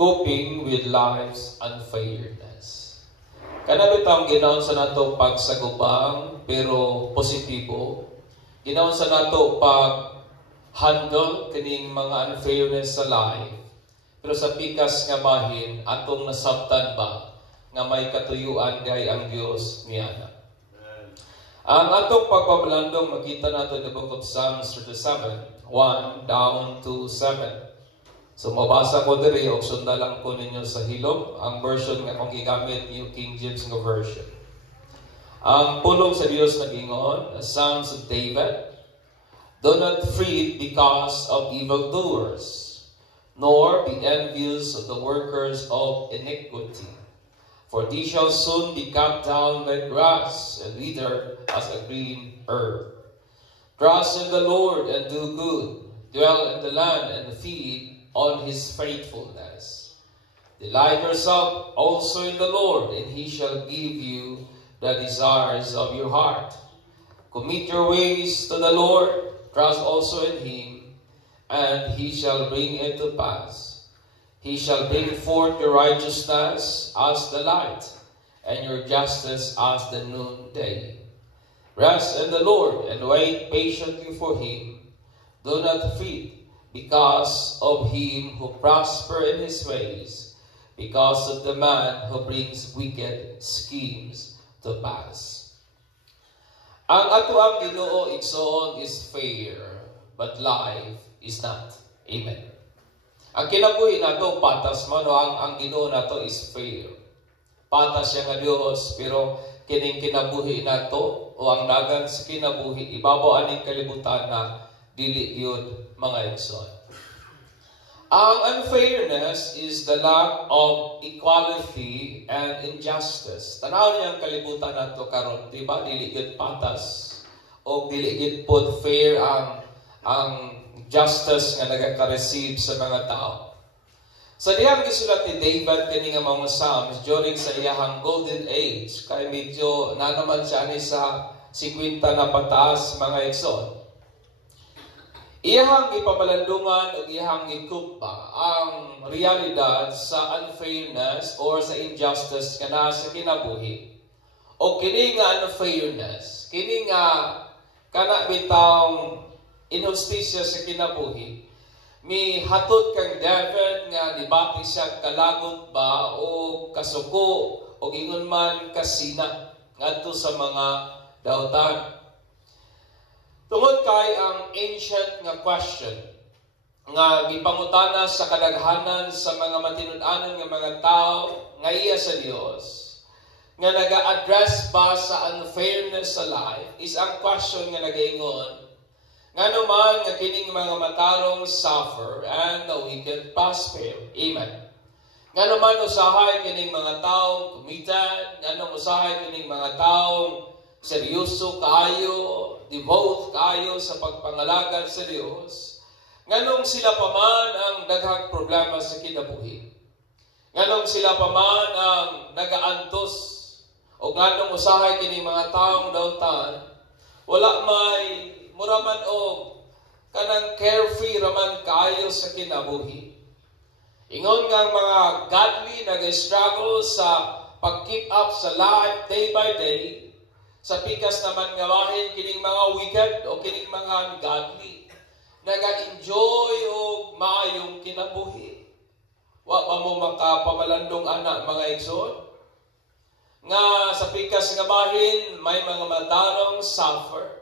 coping with life's unfairness. Kanabit ang ginaon sa nato pagsagubang pero positibo. Ginaon sa nato pag handle kining mga unfairness sa life. Pero sa pikas nga bahin atong nasabtan ba nga may katuyuan gay ang Dios niana. Ang atong pagpapalandong makita nato in the book of Psalms 37, 1 down to 7. So mabasa ko diri og sundalan ko ninyo sa hilom ang version nga akong gigamit yung King James nga version. Ang pulong sa Dios nagingon, Psalms of David, do not fret because of evildoers, nor be envious of the workers of iniquity. For they shall soon be cut down like grass and wither as a green herb. Trust in the Lord and do good. Dwell in the land and feed on His faithfulness. Delight yourself also in the Lord, and He shall give you the desires of your heart. Commit your ways to the Lord. Trust also in Him, and He shall bring it to pass. He shall bring forth your righteousness as the light, and your justice as the noonday. Rest in the Lord, and wait patiently for Him. Do not fret because of him who prosper in his ways, because of the man who brings wicked schemes to pass. Ang atuang Ginoo igsoon is fair, but life is not. Amen. Ang kinabuhi nato patas man o ang Ginoo nato is fair. Patas siya nga Dios, pero kining kinabuhi nato o ang dagan sa kinabuhi ibabaw aning kalibutan na dili yun mga igsoon. Ang unfairness is the lack of equality and injustice. Tanaw niya ang kalibutan nato karon, di ba? Dili yun patas o dili yun put fair ang justice nga nagaka-receive sa mga tao. Sa diyang gisulat ni David kini nga mga Psalms during sa iyahang golden age, kay medyo na naman siya ni sa 50 na pataas mga igsoon. Iyahang ipapalandungan o iyahang ikupa ang realidad sa unfairness or sa injustice kana sa kinabuhi. O kini nga unfairness, kini nga kana bitawng injustisya sa kinabuhi. Mi hatod kang David nga dibati siya kalagot ba o kasuko o ingon man kasina ngadto sa mga dautan. Tungod kay ang ancient nga question nga gipangutana sa kadaghanan sa mga matinud-anon nga mga tao nga iya sa Dios nga naga-address ba sa unfairness sa life is ang question nga nagaingon ngano man nga kining mga matarong suffer and the wicked prosper. Amen. Ngano man usahay kining mga taong committed, ngano usahay kining mga taong seryoso kayo, devote kayo sa pagpangalagad sa Dios. Nganong sila pa man ang daghang problema sa kinabuhi. Nganong sila pa man ang nagaantos o nganong usahay kini mga taong dautan, wala may muraman o kanang carefree raman kayo sa kinabuhi. Ingon nga mga godly nag-struggle sa pag-keep up sa life day by day. Sa pikas naman nga bahin kining mga wicked o kining mga godly naga-enjoy og maayong kinabuhi. Wa pa mo makapamalandong anak mga igsoon nga sa pikas nga bahin may mga matarong suffer.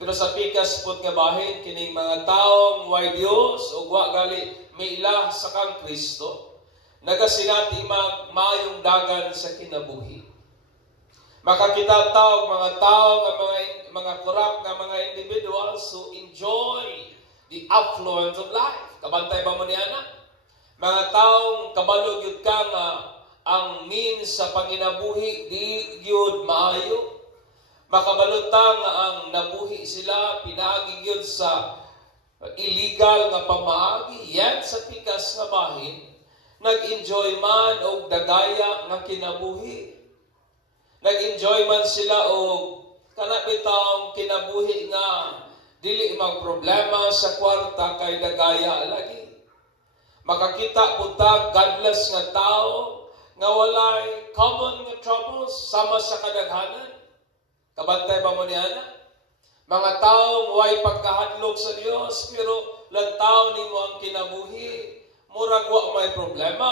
Pero sa pikas pud nga bahin kining mga taong way Dios ug wa gali miila sa kang Kristo nagasinati maayong dagan sa kinabuhi. Makakita tao mga tao nga mga corrupt nga mga individuals who enjoy the affluence of life. Kabantay ba mo ni ana? Mga taong kabalog yun ka nga ang means sa panginabuhi di yun maayo. Makabalutang nga ang nabuhi sila pinagi yun sa illegal nga pamaagi. Yan sa pikas nga bahin nag-enjoy man og dagaya nga kinabuhi. Nag-enjoy man sila o kanabitang kinabuhi nga dili mang problema sa kwarta kay dagaya lagi. makakita butag godless nga tao nga walay common nga troubles sama sa kadaghanan. Kabantay ba mo niya na? Mga taong way pagkahadlok sa Dios pero lantaw nimo ang kinabuhi, murag wa may problema.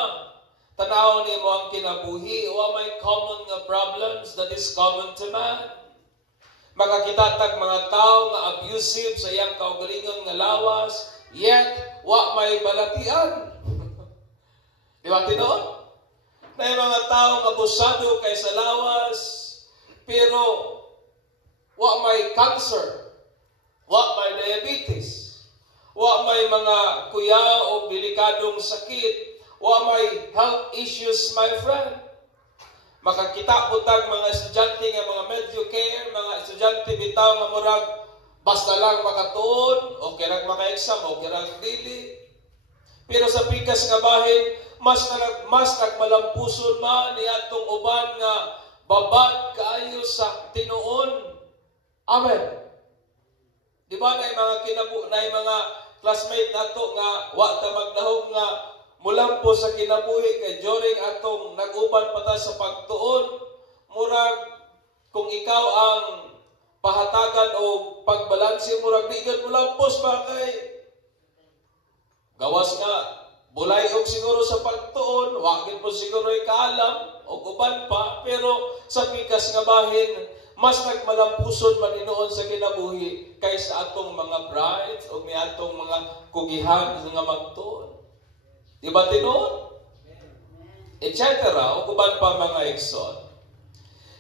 Tanaw nimo ang kinabuhi, wa may common nga problems that is common to man. Makakita tag mga tao nga abusive sa iyang kaugalingon nga lawas, yet wa may balatian. Di ba tinuod? Na yung mga taong abusado kay sa lawas, pero wa may cancer, wa may diabetes, wa may mga kuya o delikadong sakit, wa may health issues, my friend. Makakita butag mga estudyante nga mga Medicare, mga estudyante bitaw nga murag basta lang makatuon, o kirag maka-exam, o kirag dili. Pero sa pikas nga bahin, mas nagmalampuson man ni atong uban nga babad kaayo sa tinuon. Amen. Di ba na yung mga classmate nato nga wa ta magnahog nga mulampo sa kinabuhi kay during atong nag-uban pata sa pagtuon, murag kung ikaw ang pahatagan o pagbalanse murag di gid mulampos ba kay gawas nga bulay og siguro sa pagtuon, wakit po siguro ikaalam o uban pa, pero sa pikas nga bahin, mas nagmalampuson man inoon sa kinabuhi kaysa atong mga brides o may atong mga kugihan nga magtuon. Di ba tinuod? Etc. O uban pa mga igsoon.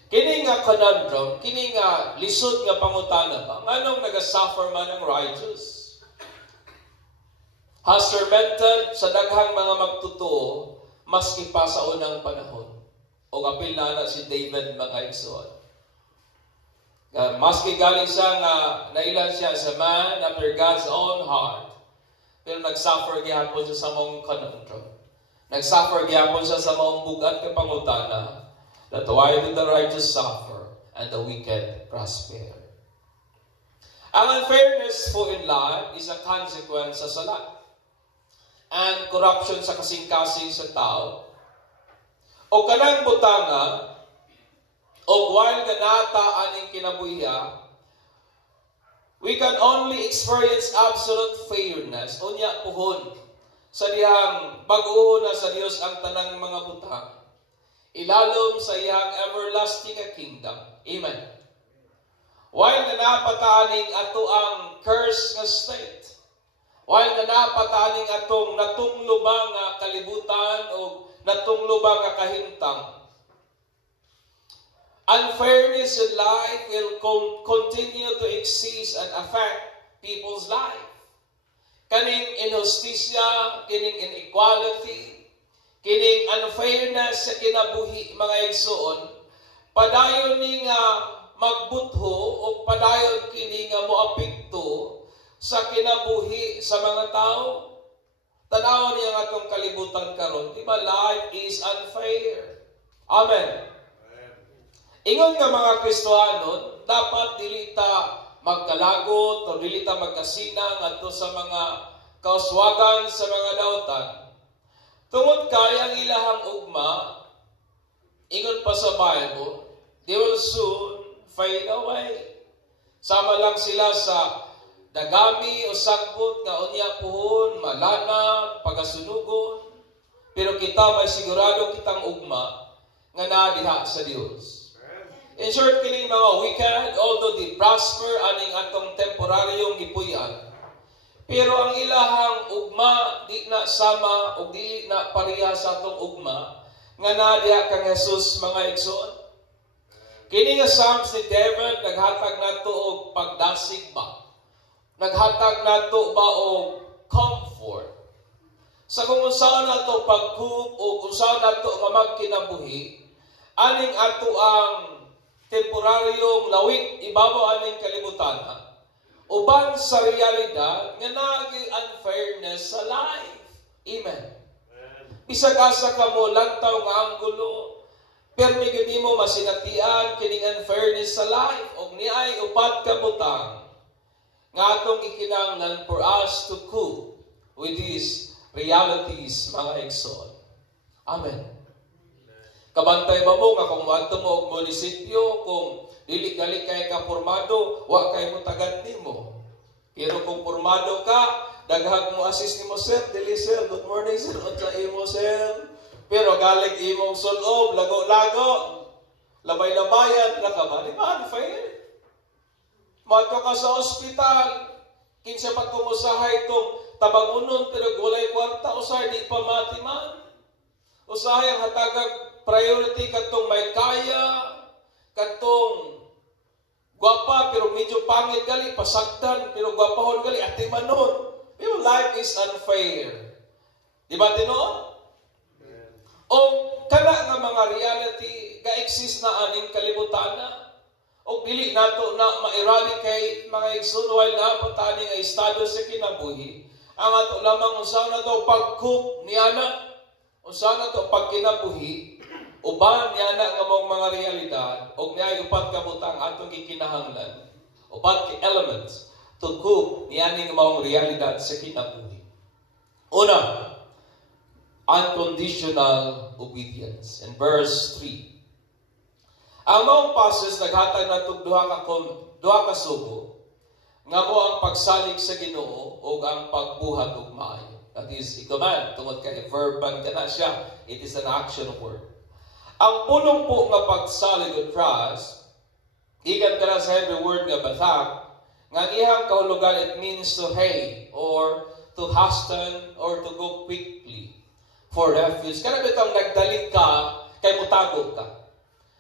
Kini nga conundrum, kini nga lisod nga pangutana ba? Nganong nagasuffer man ang righteous? Has tormented sa daghang mga magtutuo maski pa sa unang panahon. O kapil na si David mga igsoon. Maski galing siya nga nailan siya sa man after God's own heart. Pero nagsuffer gihapon siya sa mong conundrum. Nagsuffer gihapon siya sa mong bugat ka pangutana. That why do the righteous suffer and the wicked prosper? Ang unfairness po in life is a consequence sa salat and corruption sa kasing-kasing sa tao. O kanang butanga, o while ganata aning kinabuhiya, we can only experience absolute fairness. Unya puhon sa dihang bag-uho na sa Dios ang tanang mga butang. Ilalom sa iyang everlasting kingdom. Amen. While nanapataaning ato ang curse nga state, while nanapataning atong natunglubang nga kalibutan o natunglubang nga kahintang, unfairness in life will continue to exist and affect people's life. Kaning injustisya, kining inequality, kining unfairness sa kinabuhi mga igsoon, padayon ni nga magbutho o padayon kini nga moapekto sa kinabuhi sa mga tao. Tanaw niya nga itong kalibutan karon. Diba? Life is unfair. Amen. Ingon nga mga Kristohanon, dapat dilita magkalagot o dilita magkasinang ato sa mga kauswagan sa mga dautan. Tungod kay ang ilahang ugma, ingon pa sa Bible, they will soon fade away. Sama lang sila sa dagami o sagbot nga unya puhon, malana, pagasunugon. Pero kita may sigurado kitang ugma nga nadiha sa Dios. In short, kining mga wicked, although they prosper aning atong temporaryong gipuy-an, pero ang ilahang ugma di na sama o di na pareha sa atong ugma nga nadiha kang Jesus mga igsoon. Kini nga Psalms ni David naghatag nato og pagdasig ba? Naghatag nato ba og comfort? Sa kung unsaon nato pagkup o unsaon nato nga magkinabuhi, aning ato ang temporaryong lawit ibabaw aning kalibutan. Uban sa realidad nga naagi unfairness sa life. Amen. Bisag asa ka mo lantaw nga anggulo, pero may gani mo masinatian kining unfairness sa life og niay upat ka butang nga atong ikinahanglan for us to cope with this realities, mga igsoon. Amen. Kabantay ba mo nga kung maadto mo og munisipyo, kung dili-gali kay ka pormado, wa kay mo tagad nimo. Pero kung pormado ka, daghag mo assist nimo, sir, dili sir, good morning sir, unsa imo sir. Pero galing imong sulob, lago-lago, labay-labayan, nakaba, di ba, unfair? Maadto ka sa ospital, kinsa pa kumusahay kung tabangunon, pero walay kwarta, usahay di pa matiman. Usahay ang hatagag priority katong may kaya, katong gwapa pero medyo pangit gali, pasagdan pero gwapahon gali, atimanon. Pero life is unfair. Di ba tinoon? O kana nga mga reality ga-exist na aning kalibutan na. O dili nato na ma-eradicate mga igsoon while na patani nga estado sa kinabuhi. Ang ato lamang usaw na to pagkup niana, usaw na to pagkinabuhi. Uban niya na nga mong mga realidad, o niya upat kabutang atong gikinahanglan, upat ki elements, to cope niya nga mong realidad sa kinabuhi. Una, unconditional obedience. In verse 3. Ang mong passes naghatag na itong duha ka sugo, nga mo ang pagsalig sa Ginoo o ang pagbuhat og maayo. That is, i-command, tungod kay verban ka na siya. It is an action word. Ang pulong po nga pagsalig o trust, ikan ka na sa Hebrew word nga batak, nga ihang kahulugan, it means to hay, or to hasten, or to go quickly for refuge. Kana bitang nagdali ka, kay mutago ka.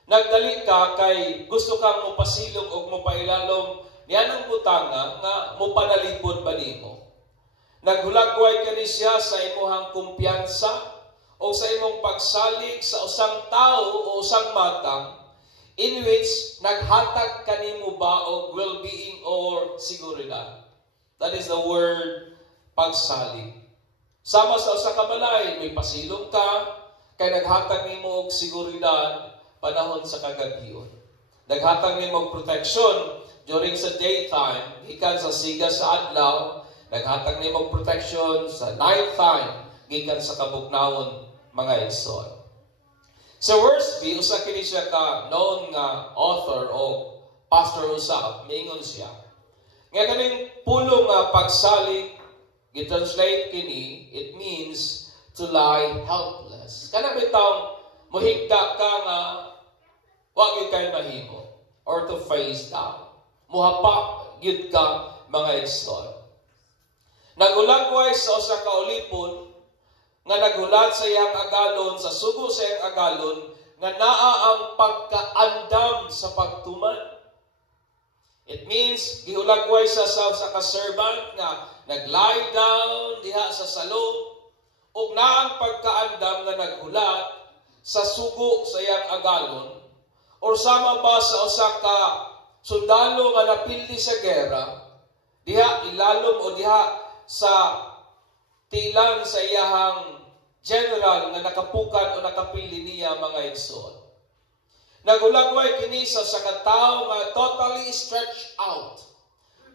Nagdali ka, kay gusto kang mupasilog o mupailalom, niyan ang butanga, nga mupanalipod ba nimo. Naghulagway ka ni siya sa imuhang kumpiyansa, o sa imong pagsalig sa usang tao o usang matang, in which naghatag kanimo ba og well-being or seguridad. That is the word pagsalig. Sama sa usa ka balay, may pasilong ka, kay naghatag nimo og seguridad panahon sa kagabion. Naghatag nimo og protection during sa daytime, gikan sa siga sa adlaw, naghatag nimo og protection sa nighttime, gikan sa kabugnaon, mga igsoon. Sa verse B, usa kini siya ka known nga author o pastor usab, miingon siya. Nga kaning pulong nga pagsalig, gitranslate kini, it means to lie helpless. Kana bitaw mohigda ka nga wa gyud kay mahimo or to face down. Muhapa gyud ka, mga igsoon. Nagulagway sa usa ka ulipon nga naghulat sa iyang agalon, sa sugo sa iyang agalon, nga naa ang pagkaandam sa pagtuman. It means, gihulagway sa ka-servant nga nag-lie down diha sa salong, ug naa ang pagkaandam nga naghulat sa sugo sa iyang agalon, or sama ba sa usa ka sundalo nga napildi sa gera, diha ilalom o diha sa tilang sa iyahang general nga nakapukan o nakapili niya, mga igsoon. Nagulagway kini sa katao nga totally stretched out.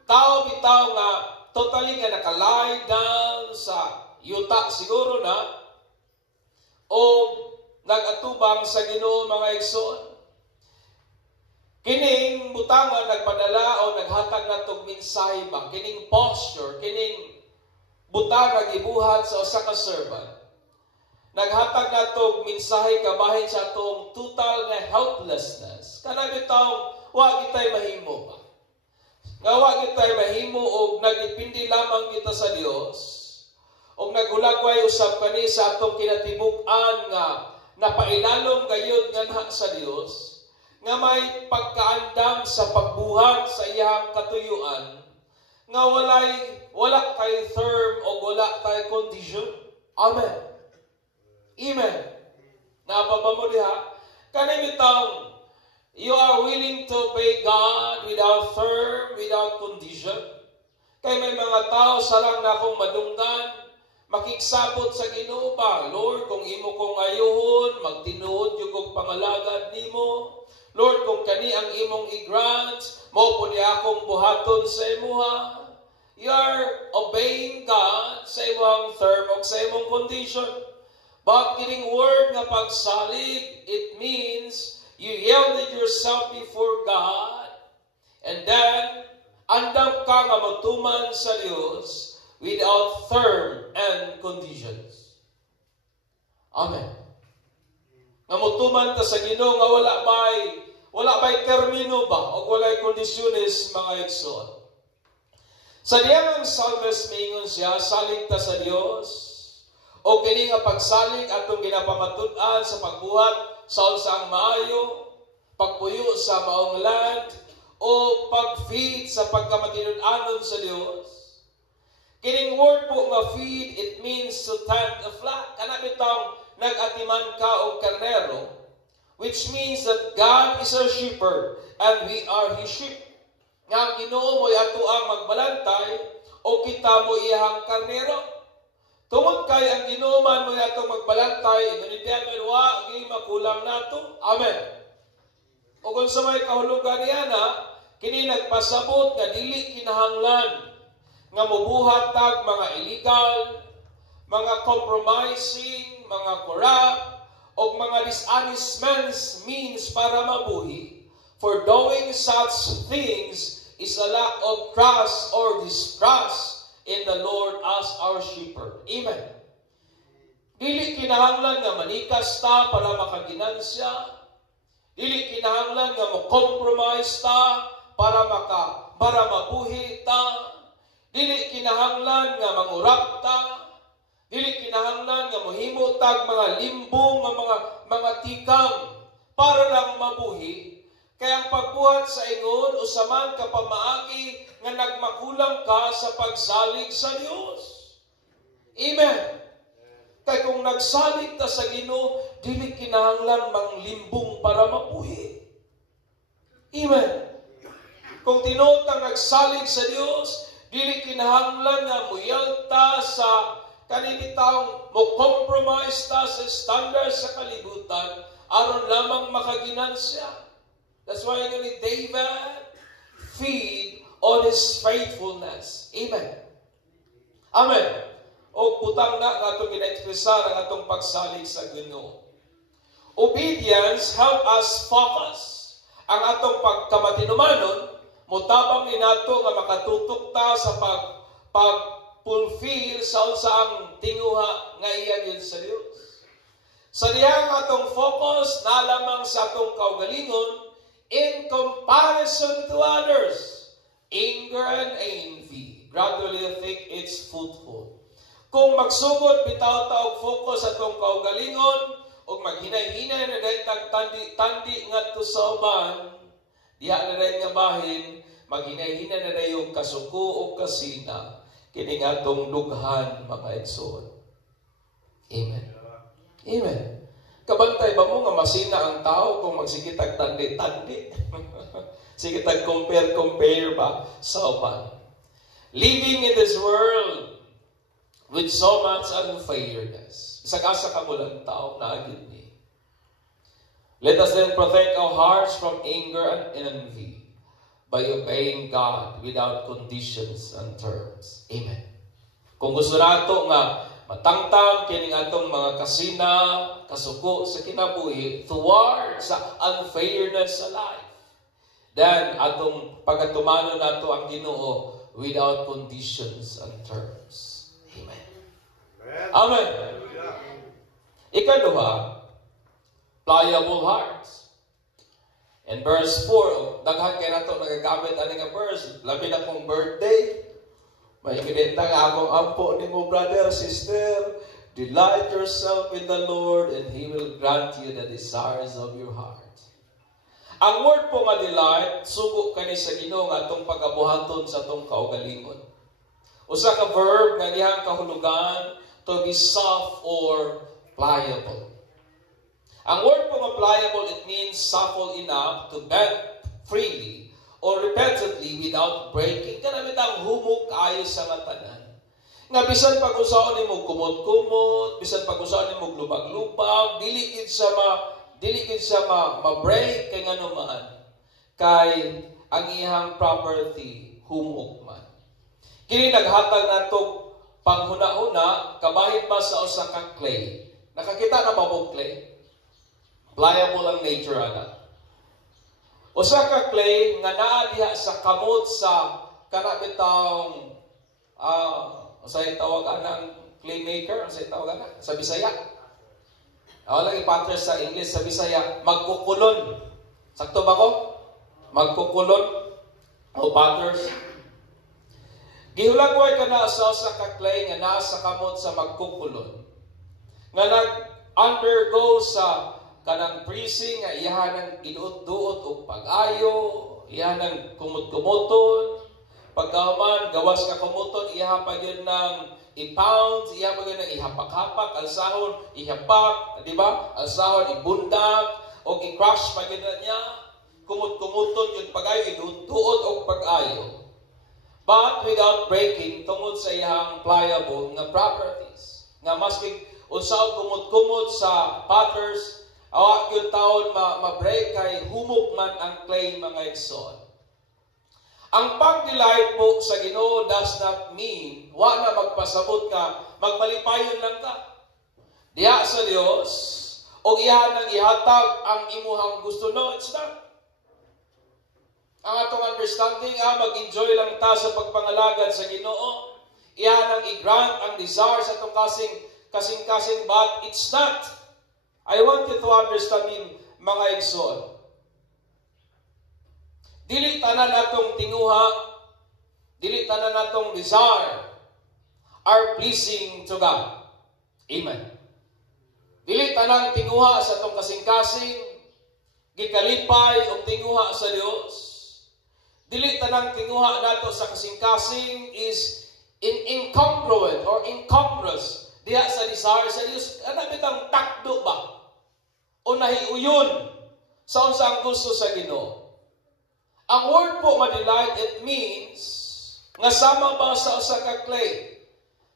Tao bitaw nga totally nga naka-lie down sa yuta siguro na o nagatubang sa Ginoo, mga igsoon. Kining butangan nagpadala o naghatag natong mensahe ba, kining posture, kining butang gibuhat sa usa ka servant, naghatag natong mensahe kabahin sa atong total nga helplessness. Kana bitaw wa kitay mahimo ba, nga wa kitay mahimo og nagdepende lamang kita sa Dios, og nagulagway usab kani sa atong kinatibuk-an nga napailalom gayud nga sa Dios, nga may pagkaandam sa pagbuhat sa iyang katuyuan, nga wala kay term o wala kay condition. Amen. Amen. Napaba mo diha? Kani bitaw, you are willing to obey God without term, without condition. Kay may mga tao sarang na akong madunggan, makiksabot sa Ginoo ba, Lord, kung imo kong ayuhon, magtinuod yung kong pangalagad nimo. Lord, kung kani ang imong i-grant, mo po niya akong buhaton sa imuha. You are obeying God sa imong term o sa imong condition. But kining word nga pagsalig, it means you yielded yourself before God, and then andam ka nga magtuman sa Dios without term and conditions. Amen. Nga magtuman ta sa Ginoo nga wala ba'y termino ba o wala'y kondisyones mga igsoon. Sa diyang salves mingon siya, salig ta sa Dios, o kini nga pagsalig atong ginapamatud-an sa pagbuhat sa unsang maayo, pagpuyo sa maong land, o pag-feed sa pagkamatinud-anon sa Dios. Kining word po nga feed, it means to tend a flock. Kana bitang nag-atiman ka o karnero, which means that God is our shepherd and we are His sheep. Nga ang Ginoo mo'y ato ang magbalantay o kita mo iyang karnero. Tungod kay ang Ginoo man mo'y ato magbalantay, ngunit wa gi makulang nato. Amen. O kung sa may kahulugan niya na, kini nagpasabot nga dili kinahanglan nga mubuhat tag mga illegal, mga compromising, mga corrupt, o mga dishonest means para mabuhi. For doing such things is a lack of trust or distrust in the Lord as our shepherd. Amen. Dili kinahanglan nga manikas ta para makaginansya. Dili kinahanglan nga mo-compromise ta para mabuhi ta. Dili kinahanglan nga mangurap ta. Dili kinahanglan nga mohimo tag mga limbong nga mga tikang para lang mabuhi. Kaya ang pagbuhat sa ingon usaman ka pamaagi nga nagmakulang ka sa pagsalig sa Dios. Amen. Kaya kung nagsalig ta sa Ginoo, dili kinahanglan manglimbong para mabuhi. Amen. Kung tinuod ta nagsalig sa Dios, dili kinahanglan nga muyalta sa kanibitang mo-compromise ta sa standard sa kalibutan aron lamang makaginansya. That's why David feed on his faithfulness. Amen. Amen. O butang na nga itong gina-expressar ang atong pagsalig sa Ginoo. Obedience help us focus. Ang atong pagkamatinumanon, mutabang ni nato nga makatutok ta sa pag-fulfill sa unsang tinguha nga iya yun sa Dios. Sa diyang atong focus na lamang sa atong kaugalingon in comparison to others, anger and envy gradually think it's fruitful. Kung magsugod bitaw ta og focus atong kaugalingon ug maghinay-hinay na dahil tandi ngadto sa uban, diha na dahil nga bahin, maghinay-hinay na dahil yung kasuko o kasina, kini nga itong dughan, mga igsoon. Amen. Amen. Kabantay ba mo nga masina ang tao kung magsikitag tandi-tandi? Sikitag compare ba sa uban? Living in this world with so much unfairness. Isag-asa ka mo lang tao na agad ni. Let us then protect our hearts from anger and envy by obeying God without conditions and terms. Amen. Kung gusto nato nga matangtang kining atong mga kasina, kasuko sa kinabuhi toward sa unfairness sa life, then atong pagatumanon nato ang Ginoo without conditions and terms. Amen. Amen. Ikaduha, pliable hearts. In verse 4, daghan kay nato nagagamit ani nga verse, labi na kong birthday. May kinita nga akong ampo ni mo, brother, sister. Delight yourself in the Lord and He will grant you the desires of your heart. Ang word po nga delight, sugo kani sa Ginoo nga atong pagabuhaton sa atong kaugalingon. Usa ka verb nga dihang kahulugan to be soft or pliable. Ang word po nga pliable, it means supple enough to bend freely or repeatedly without breaking. Kanamit ang humok kayo sa matanan. Nga bisan pag-usaon ni mo kumot-kumot, bisan pag-usaon ni mo lubag-lubag, dili gid siya ma-break kay nganuman. Kay ang iyang property humok man. Kini naghatag natong panghuna-huna kabahin pa sa usa ka clay. Nakakita na ba mo clay? Pliable ang nature ana. Usa ka clay nga naa diha sa kamot sa kana bitawng usay tawag anang clay maker, usay tawag ana sa Bisaya. Wala ipatter sa English, sa Bisaya, magkukulon. Sakto ba ko? Magkukulon o patters. Gihulagway ka na sa clay nga naa sa kamot sa magkukulon. Nga nag-undergo sa kanang freezing nga iyahan ng iduot-duot o pag-ayo, iyahan ng kumot-kumuton. Pagkahuman, gawas ka kumuton, iyahan pa yun ng i-pound, iyahan pa yun ng ihapak-hapak, alsahon, ihapak, di ba? Alsahon, ibundak, o i-crush pa yun na niya. Kumot-kumuton yung pag-ayo, iduot-duot o pag-ayo. But without breaking, tungod sa iyang pliable nga properties. Nga maski unsaon kumot-kumot sa patterns, awak yung taon ma-break kay humok man ang clay mga igsoon. Ang pag-delight po sa Ginoo does not mean wa na magpasabot ka, magmalipayon lang ka. Diya sa Dios, o iyahan ng ihatag ang imuhang gusto. No, it's not. Ang atong understanding, mag-enjoy lang ta sa pagpangalagad sa Ginoo. Iyahan ang i-grant ang desire sa atong kasing-kasing, but it's not. I want you to understand yun, mga igsoon. Dili tanan natong tinguha, dili tanan natong desire are pleasing to God. Amen. Dili tanang tinguha sa atong kasing-kasing, gikalipay o tinguha sa Dios. Dili tanang tinguha nato sa kasing-kasing is incongruent or incongruous diya sa desire sa Dios. Ano bitang takdo ba? O nahiuyon sa unsang gusto sa Ginoo. Ang word po ma-delight, it means nga sama ba sa usa ka clay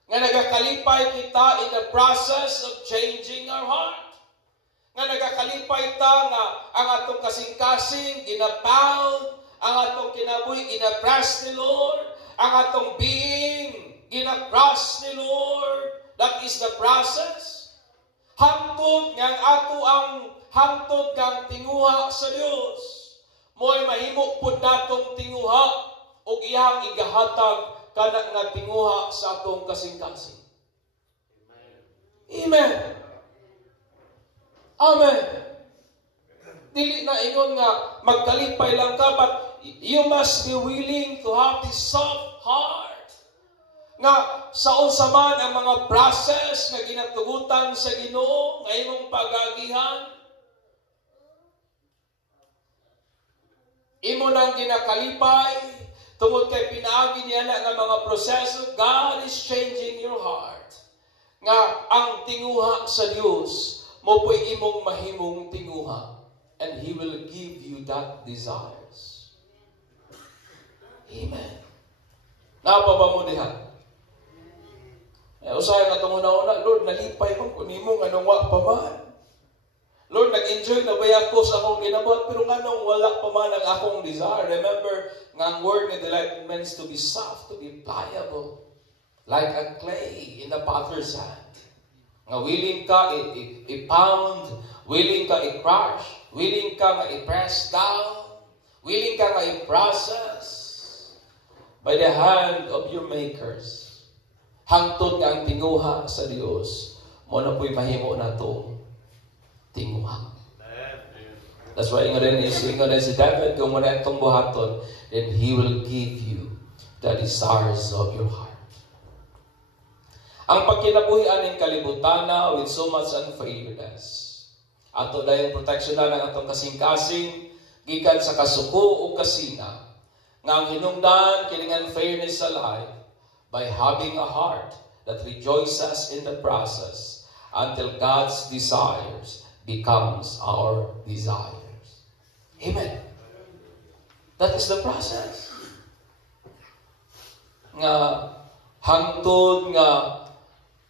nga nagakalipay kita in the process of changing our heart. Nga nagakalipay ta nga ang atong kasing-kasing ginapound, ang atong kinabuhi ginapress ni Lord, ang atong being ginapress ni Lord. That is the process. Hangtod nga ato ang hangtod kang tinguha sa Dios. Mo'y mahimo pud natong tinguha o iyang igahatag kana nga tinguha sa atong kasing-kasing. Amen. Amen. Dili na ingon nga magkalipay lang ka, but you must be willing to have this soft heart. Nga sa unsa man ang mga process nga ginatugutan sa Ginoo nga imong pagagihan, imo nang ginakalipay, tungod kay pinaagi niya na nga mga proseso, God is changing your heart. Nga ang tinguha sa Dios, mo po'y imong mahimong tinguha. And He will give you that desires. Amen. Napaba mo diha? Usahay nga itong una-una, Lord, nalipay mo kung imong anong wa pa man. Lord, nag-enjoy na ba ako sa akong ginabuhat, pero nga nung wala pa man ang akong desire. Remember, nga ang word ni delight means to be soft, to be pliable, like a clay in the potter's hand. Nga willing ka i-pound, willing ka i-crush, willing ka nga i-press down, willing ka nga i-process by the hand of your makers. Hangtod nga ang tinguha sa Dios, mo na po'y mahimo na to tinguha. That's why ingon si David, kung muna itong buhaton, then He will give you the desires of your heart. Ang pagkinabuhian ng kalibutan na with so much unfairness. Ato dahil protection na ng atong kasing-kasing, gikan sa kasuko o kasina, nga ang hinungdan kiningan fairness sa life by having a heart that rejoices in the process until God's desires becomes our desires. Amen. That is the process. Nga hangtod nga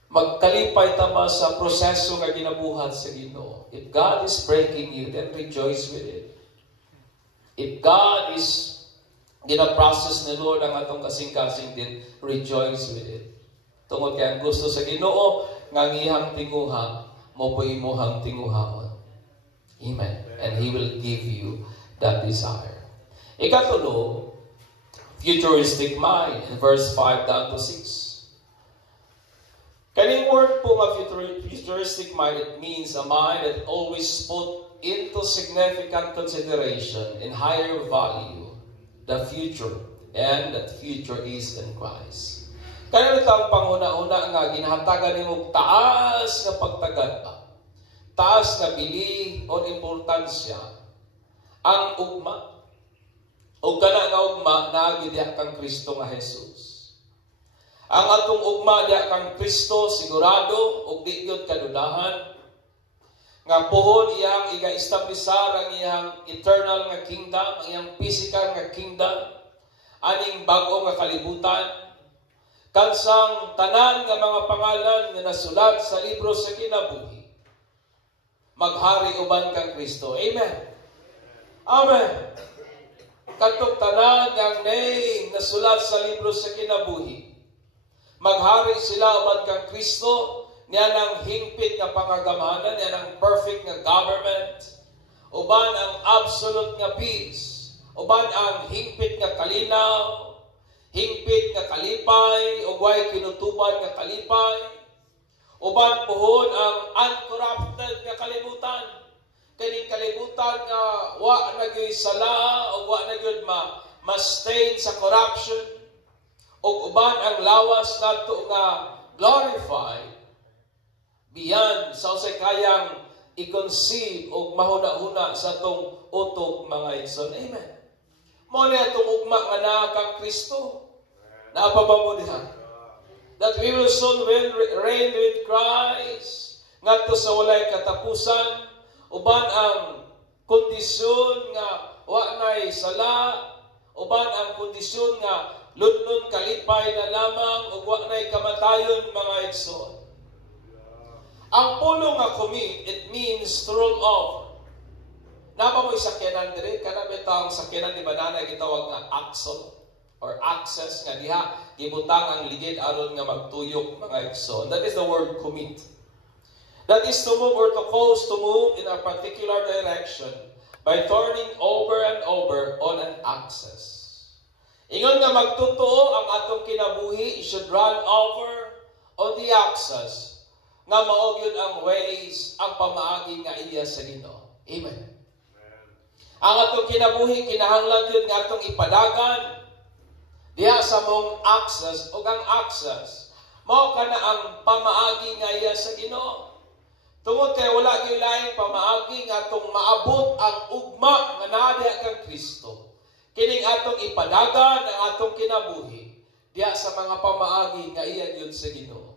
magkalipay tama sa proseso nga ginabuhat sa Ginoo. If God is breaking you, then rejoice with it. If God is gina-process ni Lord ang atong kasing-kasing din, rejoice with it. Tungod kay ang gusto sa Ginoo nga ngihang tinguha mo po imuhang tinguhaon. Amen. And He will give you that desire. Ikatulo, futuristic mind in verse 5 down to 6. Kaning word po nga futuristic mind, it means a mind that always put into significant consideration and higher value the future, and that future is in Christ. Kaya itang panghuna-una nga ginahatagan nimo taas nga pagtagad ba, taas nga bili o importansya ang ugma o kana nga ugma na gidiha kang Kristo nga Jesus. Ang atong ugma diha kang Kristo sigurado og di gyud kadudahan nga pohon iyang iga-establishar ang iyang eternal nga kingdom, ang iyang physical nga kingdom, aning bago nga kalibutan, kansang tanan nga mga pangalan nga nasulat sa libro sa kinabuhi, maghari uban kang Kristo. Amen. Amen. Katong tanan nga name nasulat sa libro sa kinabuhi, maghari sila uban kang Kristo. Niyan ang hingpit nga pangagamahanan, niyan ang perfect nga government, uban ang absolute nga peace, uban ang hingpit nga kalinaw, hingpit nga kalipay, ugway kinutuban nga kalipay, uban pohon ang uncorrupted nga kalibutan. Kaning kalibutan nga wa na gyud sala o wa na gyud ma-stain sa corruption, ug uban ang lawas nato nga glorified beyond sa usay kayang i-conceive o mahuna-huna sa itong utok mga igsoon. Amen. Mo ni atong ugma nga naa kang Kristo. Naapaba mo diha. That we will soon reign with Christ. Ngadto sa walay katapusan, uban ang kondisyon nga wa nay sala, uban ang kondisyon nga lunlun kalipay na lamang ug wa nay kamatayon mga igsoon. Ang pulo nga commit, it means to roll over. Napa mo isakyanan dire, kana betang sakyanan di banana gitawag nga axle or access nga diha gibutang ang ligid aron nga magtuyok mga igsoon. That is the word commit. That is to move or to cause to move in a particular direction by turning over and over on an axis. Ingon nga magtotoo ang atong kinabuhi, it should run over on the axis nga mao gyud ang ways, ang pamaagi nga iya sa Ginoo. Amen. Ang atong kinabuhi kinahanglan gyud nga atong ipadagan diha sa mong access o ang access mao kana ang pamaagi nga iya sa Ginoo. Tungod kay wala gyud laing pamaagi nga atong maabot ang ugma nga naa diha kang Kristo. Kining atong ipadagan ang atong kinabuhi diha sa mga pamaagi nga iya gyud sa Ginoo.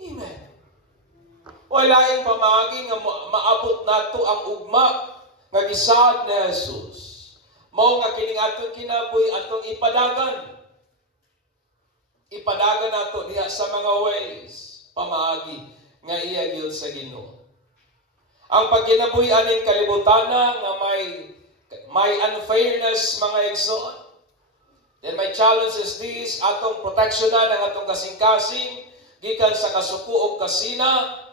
Amen. Wala yung pamagi nga maabot nato ang ugma nga gisaad ni Jesus. Mao nga kining atong kinabuhi atong ipadagan. Ipadagan nato diha sa mga ways pamaagi nga iya gyud sa Ginoo. Ang pagkinabuhi aning kalibutana nga may unfairness mga igsoon. Then my challenge is this, atong proteksyonan ang atong kasing-kasing gikan sa kasuko o kasina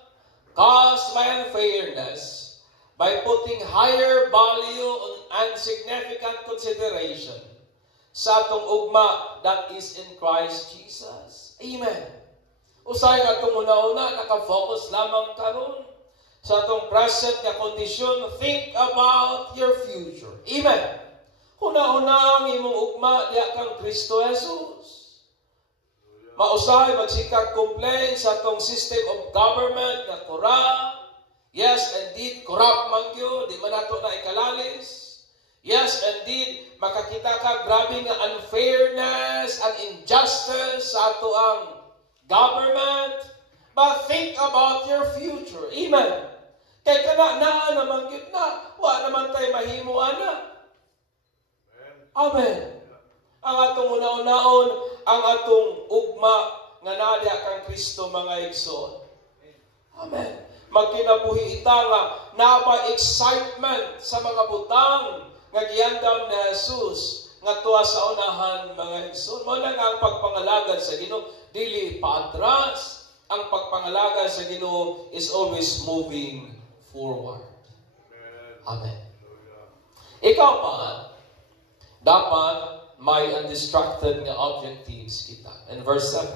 caused by unfairness by putting higher value and significant consideration sa atong ugma that is in Christ Jesus. Amen. Usay nga atong una-una nakafocus lamang karon sa atong present nga kondisyon. Think about your future. Amen. Una-una ang imong ugma diha kang Kristo Jesus. Mausahay magsikag complain sa atong system of government na corrupt. Yes, indeed, corrupt man gyud, di man nato na ikalalis. Yes, indeed, makakita ka grabe nga unfairness and injustice sa ato ang government. But think about your future. Amen. Kay kana naman gyud na, wa naman tay mahimo ana. Amen. Ang atong una-unaon, ang atong ugma nga naa diha kang Kristo mga igsoon. Amen. Magkinabuhi ita nga napa excitement sa mga butang nga giandam ni Jesus nga tuwa sa unahan mga igsoon. Mao lang ang pagpangalagad sa Ginoo, dili paatras. Ang pagpangalagad sa Ginoo is always moving forward. Amen. Ikaw pa, dapat may undistracted nga objectives kita. In verse 7,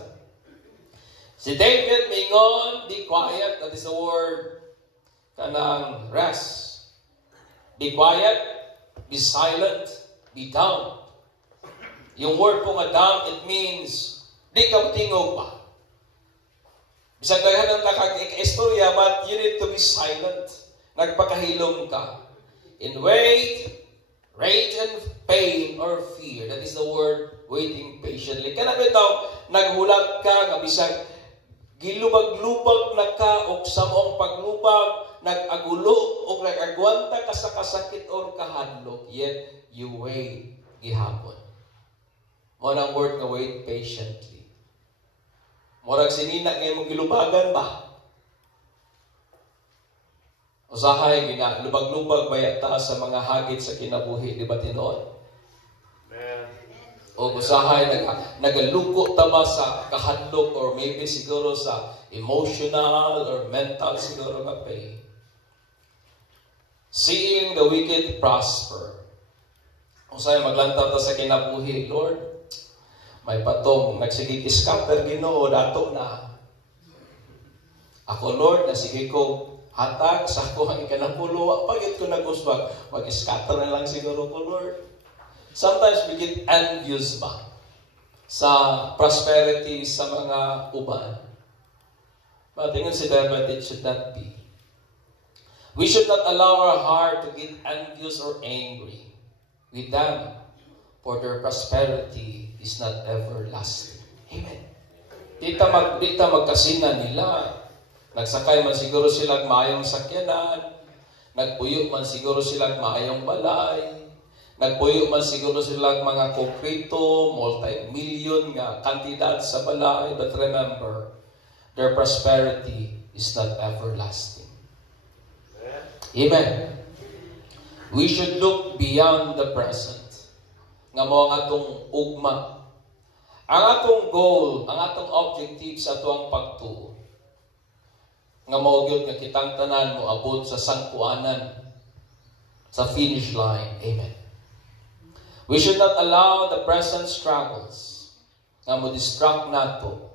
si David mingon, be quiet, that is the word, kanang rest. Be quiet, be silent, be down. Yung word po nga down, it means, di ka tingog pa. Bisag daghan ang istorya, but you need to be silent. Nagpakahilom ka. In wait, rage and pain or fear. That is the word, waiting patiently. Kana bitaw, naghulag ka, nga bisag gilubag-lubag na ka, o sa moong paglubag, nag-agulo, o nag-agwanta ka sa kasakit or kahadlok, yet you wait gihapon. Mo nang word nga wait patiently. Murag sinina ngayon mong gilubagan ba? Usahay, lubag-lubag bayata sa mga hagit sa kinabuhi, di ba tinoon? O usahay, nagaluko tama sa kahadlok or maybe siguro sa emotional or mental siguro ka pain. Seeing the wicked prosper. Usahay, maglantaw ta sa kinabuhi, Lord, may patong nagsigig-scatter Ginoo dato na. Ako, Lord, nasige ko hatag sa ako ang ikanapulo, pagit ko naguswag, mag-scatter na lang siguro ko, Lord. Sometimes we get envious ba sa prosperity sa mga uban. But tingin si David, it should not be. We should not allow our heart to get envious or angry with them, for their prosperity is not everlasting. Amen. Dita magkasinan nila. Nagsakay man siguro silang maayong sakyanan. Nagpuyo man siguro silang maayong balay. Nagpuyo man siguro silang mga konkreto, multi-million nga kantidad sa balay. But remember, their prosperity is not everlasting. Amen. We should look beyond the present. Nga mo ang atong ugma. Ang atong goal, ang atong objective sa atong pagtuo. Nga maugyod nga kitang tanan mo abot sa sangpuanan, sa finish line. Amen. We should not allow the present struggles nga mo distract nato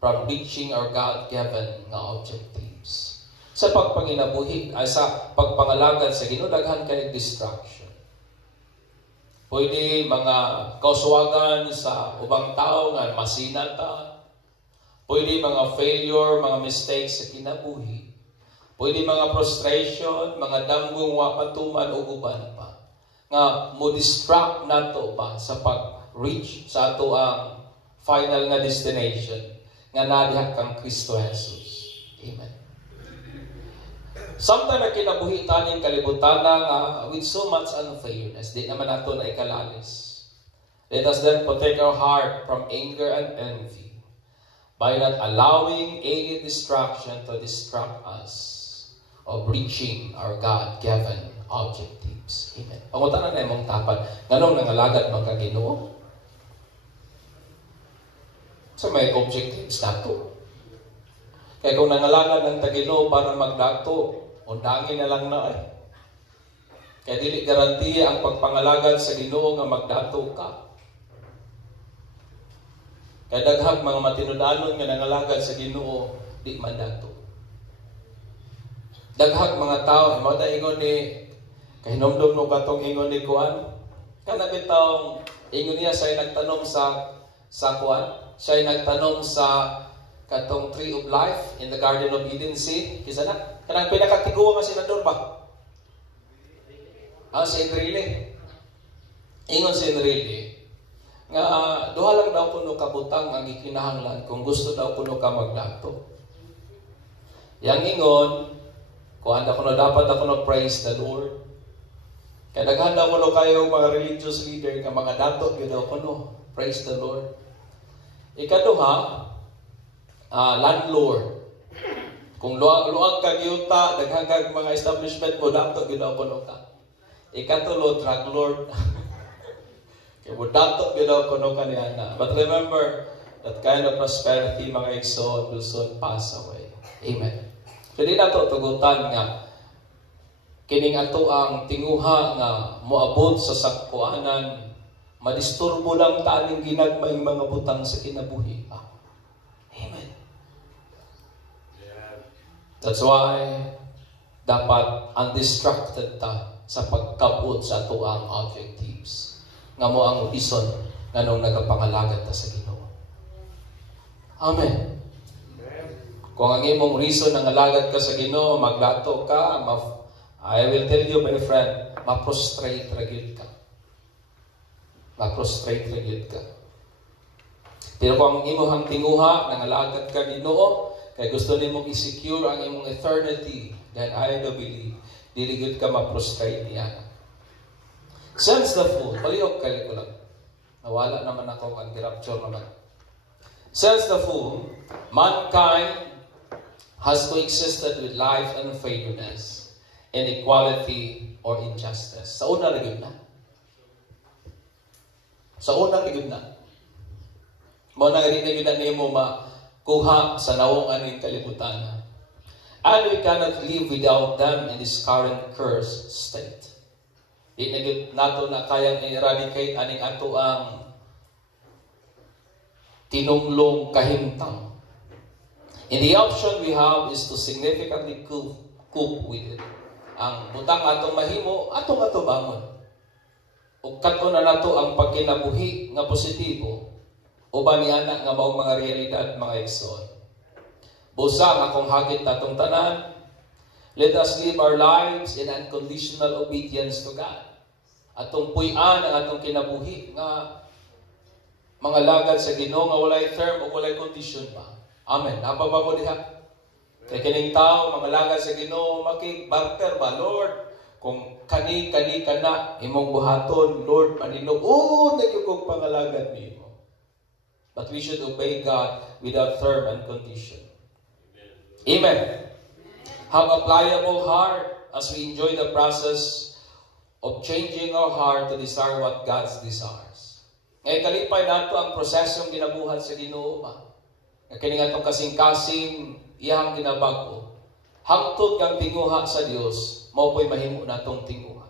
from reaching our God-given nga objectives. Sa pagpanginabuhi, ay sa pagpangalagad sa Ginoo, daghan kay distraction. Pwede mga kauswagan sa ubang tao nga masinata. Pwede mga failure, mga mistakes sa kinabuhi. Pwede mga frustration, mga damgong wapatuman o uban pa. Nga mo-distract nato pa sa pag-reach sa ato ang final nga destination nga nadihak kang Kristo Jesus. Amen. Sometimes na kinabuhi taning kalibutan nga with so much unfairness, di naman nato na ikalalis. Let us then protect our heart from anger and envy by not allowing any distraction to distract us of reaching our God-given objectives. Amen. Pangutanan na mong tapat, ganong nangalagad mga Ginoo. So may objectives nato. Kaya kung nangalagad ng Ginoo para magdato, undangin na lang na eh. Kaya dili garantiya ang pagpangalagad sa Ginoo nga magdato ka. Kaya daghang mga matinudanon nga nangalagad sa Ginoo, di man dato. Daghang mga tao, mo ta ingon ni kahinomdom no katong ingon ni kuan. Kana bitaw ingon niya say nagtanong sa kuan, siya nagtanong sa katong tree of life in the Garden of Eden Sea. Kisa na kanang pinakatiguwa nga senador ba? Si Enrile. Ingon si Enrile nga duha lang daw kuno kabutang ang gikinahanglan kung gusto daw kuno ka magdato. Yang ingon, kung anda kuno dapat ako no praise the Lord. Kaya daghan daw kuno kayo mga religious leader nga mga dato gyud daw kuno, praise the Lord. Ikaduha, landlord. Kung luag ka giyuta, daghang mga establishment mo dato gyud daw kuno ka. Ikatulo, drug lord. Dato ginaw kuno kanina. But remember, that kind of prosperity, mga igsoon, will soon pass away. Amen. Kaya na ito, tugutan nga, kining ato ang tinguha nga moabot sa sakpuanan, madisturbo lang taaning ginagmayng mga butang sa kinabuhi. Amen. That's why dapat undistracted ta sa pagkabot sa ato ang objectives. Nga mo ang ison nga nung nagapangalagat ta sa Ginoo. Amen. Kung ang imong reason ng alagad ka sa Ginoo, maglato ka, I will tell you, my friend, ma-prostrate ragyod ka. Ma-prostrate ragyod ka. Pero kung ang imong tinguha, nangalagad ka Ginoo, kaya gusto nimong i-secure ang imong eternity, then I do believe, diligid ka ma-prostrate niya. Sense the fool. Palihog kayo ko lang. Nawala naman ako, ang rapture naman. Sense the fool, mankind has coexisted with life and faithfulness, inequality or injustice. Sa una rigid na. Sa una rigid na. Mo na rin na nimo makuha sa nawong aning kalibutan. And we cannot live without them in this current cursed state. Di na nato na kayang i-eradicate aning ato ang tinumlong kahimtang. And the option we have is to significantly cope with it. Ang butang atong mahimo, atong bangon. O kato na nato ang pagkinabuhi nga positibo, o ba ni anak nga maong mga realidad, mga igsoon. Busa nga kung hagit natong tanan, let us live our lives in unconditional obedience to God. Atong puy-an ang atong kinabuhi nga mga lagad sa Ginoo nga walay term o walay condition pa. Amen. Napaba mo diha. Kaya kining tao, mga lagad sa Ginoo, makig-barter ba, Lord? Kung kani ka na, imong buhaton, Lord, maninuod na yung pangalagad mo. But we should obey God without term and condition. Amen. Have a pliable heart as we enjoy the process of changing our heart to desire what God desires. Ngayon kalipay nato ang prosesong ginabuhat sa Ginoo ba? Kini nga itong kasing-kasing iyang ginabago. Hangtod kang tinguha sa Dios, mao po'y mahimo natong tinguha.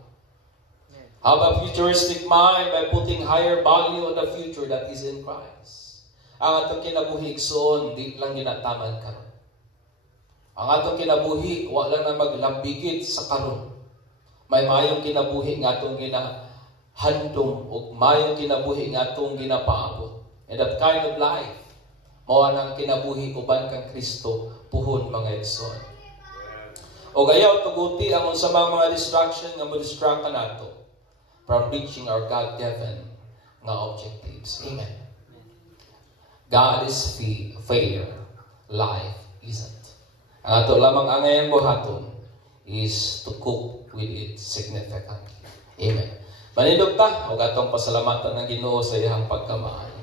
Have a futuristic mind by putting higher value on the future that is in Christ. Ang atong kinabuhi igsoon, di lang ginataman karon. Ang atong kinabuhi, wala na maglambigit sa karon. May mayong kinabuhi nga atong ginahandom o mayong kinabuhi nga atong ginapaabot. And that kind of life, mao ang kinabuhi uban kang Kristo puhon mga igsoon. O gayaw tuguti ang unsa mga distraction nga mo-distract nato from reaching our God-given nga objectives. Amen. God is fair. Life isn't. Ang ato lamang angayang buhaton is to cope with it significantly. Amen. Manindog ta, o atong pasalamatan ng Ginoo sa iyang pagkamaayo.